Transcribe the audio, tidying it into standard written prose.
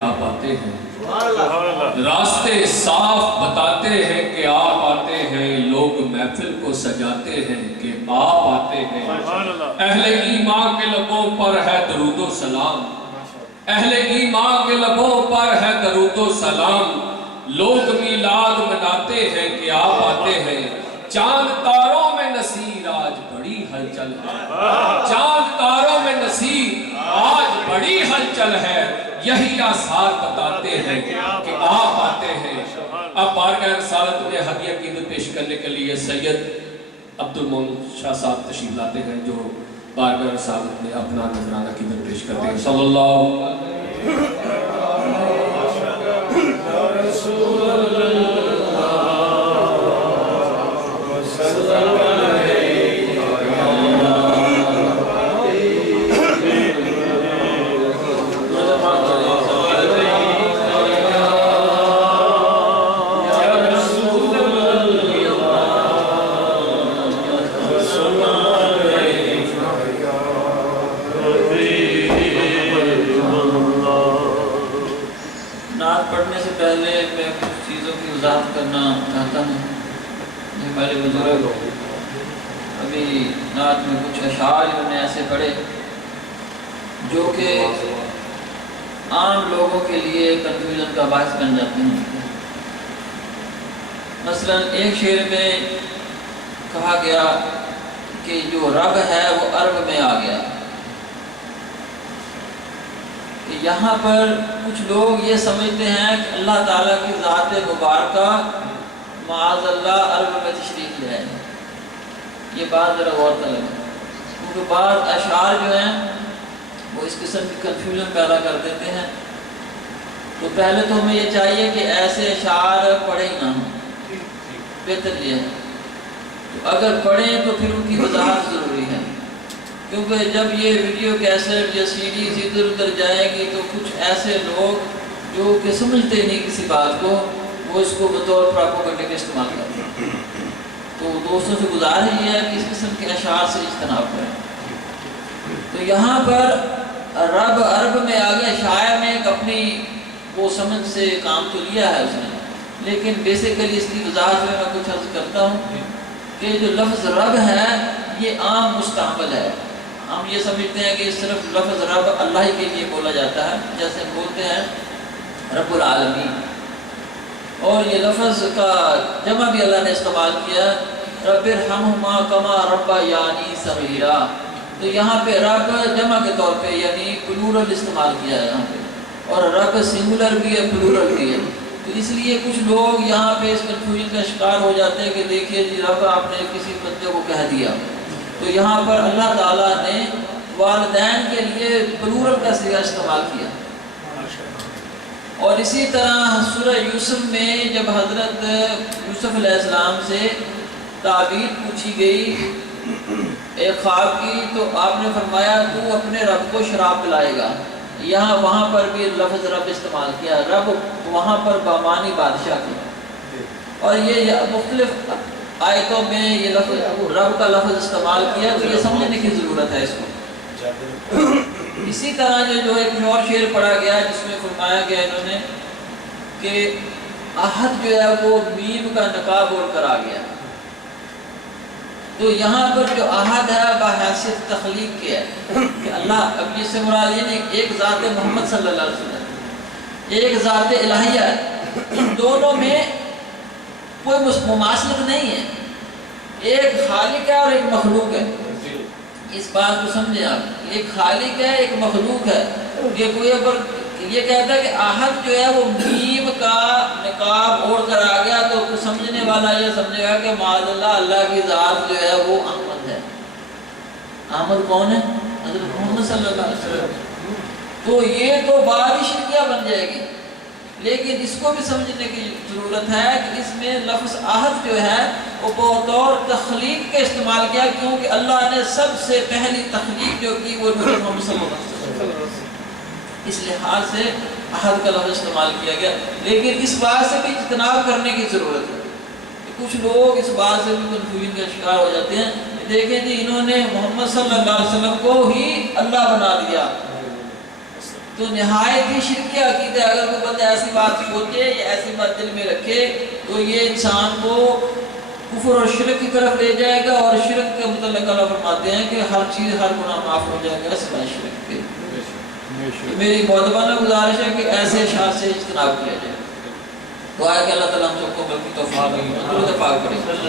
آپ آتے ہیں، راستے صاف بتاتے ہیں کہ آپ آتے ہیں، لوگ محفل کو سجاتے ہیں کہ آپ آتے ہیں۔ اہل ایمان کے لبوں پر ہے درود و سلام، اہل ایمان کے لبوں پر ہے درود و سلام، لوگ میلاد مناتے ہیں کہ آپ آتے ہیں۔ چاند تاروں میں نصیر آج بڑی ہلچل ہے، چاند تاروں میں نصیر آج بڑی ہلچل ہے، یہی آثار بتاتے ہیں کہ آپ آتے ہیں۔ اب بارگاہ رسالت میں ہدیہ عقیدت پیش کرنے کے لیے سید عبد المعین شاہ صاحب تشریف لاتے ہیں، جو بارگاہ رسالت میں اپنا نذرانہ عقیدت پیش کرتے ہیں۔ صلی اللہ پڑھنے سے پہلے میں کچھ چیزوں کی وضاحت کرنا چاہتا ہوں۔ ہمارے بزرگ ابھی نعت میں کچھ اشعار انہوں نے ایسے پڑھے جو کہ عام لوگوں کے لیے کنفیوژن کا باعث بن جاتے ہیں۔ مثلا ایک شعر میں کہا گیا کہ جو رب ہے وہ عرب میں آ گیا۔ یہاں پر کچھ لوگ یہ سمجھتے ہیں کہ اللہ تعالیٰ کی ذات مبارکہ معاذ اللہ عرب میں تشریف لے آئے۔ یہ بات ذرا غور طلب ہے، کیونکہ بعض اشعار جو ہیں وہ اس قسم کی کنفیوژن پیدا کر دیتے ہیں۔ تو پہلے تو ہمیں یہ چاہیے کہ ایسے اشعار پڑھے ہی نہ ہوں، بہتر یہ ہے۔ تو اگر پڑھیں تو پھر ان کی وضاحت ضروری ہے، کیونکہ جب یہ ویڈیو کیسٹ یا سی ڈیز ادھر ادھر جائے گی تو کچھ ایسے لوگ جو کہ سمجھتے نہیں کسی بات کو، وہ اس کو بطور پراپوگنڈے کا استعمال کرتے ہیں۔ تو دوستوں سے گزارش یہ ہے کہ اس قسم کے اشعار سے اجتناب کریں۔ تو یہاں پر رب عرب میں آ گیا، شاعر نے ایک اپنی وہ سمجھ سے کام تو لیا ہے اس نے، لیکن بیسیکلی اس کی وضاحت میں کچھ عرض کرتا ہوں کہ جو لفظ رب ہے یہ عام مستعمل ہے۔ ہم یہ سمجھتے ہیں کہ صرف لفظ رب اللہ ہی کے لیے بولا جاتا ہے، جیسے ہم بولتے ہیں رب العالمین، اور یہ لفظ کا جمع بھی اللہ نے استعمال کیا، رب ارحمہما کما ربیانی صغیرا۔ تو یہاں پہ رب جمع کے طور پہ یعنی پلورل استعمال کیا ہے یہاں پہ، اور رب سنگولر بھی ہے پلورل بھی ہے۔ تو اس لیے کچھ لوگ یہاں پہ اس کنفیوژن کا شکار ہو جاتے ہیں کہ دیکھیے جی رب آپ نے کسی بندے کو کہہ دیا۔ تو یہاں پر اللہ تعالیٰ نے والدین کے لیے پلورل کا صیغہ استعمال کیا۔ اور اسی طرح سورہ یوسف میں جب حضرت یوسف علیہ السلام سے تعبیر پوچھی گئی ایک خواب کی، تو آپ نے فرمایا تو اپنے رب کو شراب پلائے گا۔ یہاں وہاں پر بھی لفظ رب استعمال کیا، رب وہاں پر بامانی بادشاہ کی، اور یہ مختلف آیتوں میں یہ لفظ رب کا لفظ استعمال کیا، تو یہ سمجھنے کی ضرورت ہے اس کو۔ اسی طرح جو ایک اور شعر پڑھا گیا جس میں فرمایا گیا انہوں نے کہ احد جو ہے وہ میم کا نقاب اوڑھ کر آ گیا۔ تو یہاں پر جو احد ہے بحیثیت تخلیق کے ہے کہ اللہ، اب یہ سے مراد یہ نہیں ایک ذات محمد صلی اللہ علیہ وسلم، ایک ذات الہیہ ہے، ان دونوں میں کوئی مماثلت نہیں ہے، ایک خالق ہے اور ایک مخلوق ہے۔ اس بات کو سمجھیں آپ، ایک خالق ہے ایک مخلوق ہے۔ یہ کوئی اگر یہ کہتا ہے کہ احد جو ہے وہ میم کا نقاب اوڑھ کر آ گیا، تو سمجھنے والا یہ سمجھے گا کہ معاذ اللہ اللہ کی ذات جو ہے وہ احمد ہے۔ احمد کون ہے؟ حضرت محمد صلی اللہ علیہ وسلم۔ تو یہ تو بعد ہی شرکیہ بن جائے گی، لیکن اس کو بھی سمجھنے کی ضرورت ہے کہ اس میں لفظ احد جو ہے وہ بطور تخلیق کے استعمال کیا، کیونکہ اللہ نے سب سے پہلی تخلیق جو کی وہ نبی محمد صلی اللہ علیہ وسلم، اس لحاظ سے احد کا لفظ استعمال کیا گیا۔ لیکن اس بات سے بھی اجتناب کرنے کی ضرورت ہے، کچھ لوگ اس بات سے بھی کنفیوژن کا شکار ہو جاتے ہیں۔ دیکھیں جی انہوں نے محمد صلی اللہ علیہ وسلم کو ہی اللہ بنا دیا، تو نہایت ہی شرکی عقیدہ ہے۔ اگر کوئی بندہ ایسی بات سوچے یا ایسی بات دل میں رکھے تو یہ انسان کو کفر اور شرک کی طرف لے جائے گا، اور شرک کے متعلق اللہ فرماتے ہیں کہ ہر چیز ہر گناہ معاف ہو جائے گا سوائے شرک کے۔ میری مؤدبانہ گزارش ہے کہ ایسے اشیاء سے اجتناب کیا جائے۔ دعا ہے کہ اللہ تعالیٰ ہم سب کو بلکہ توفیق دے، درود پاک پڑھیں۔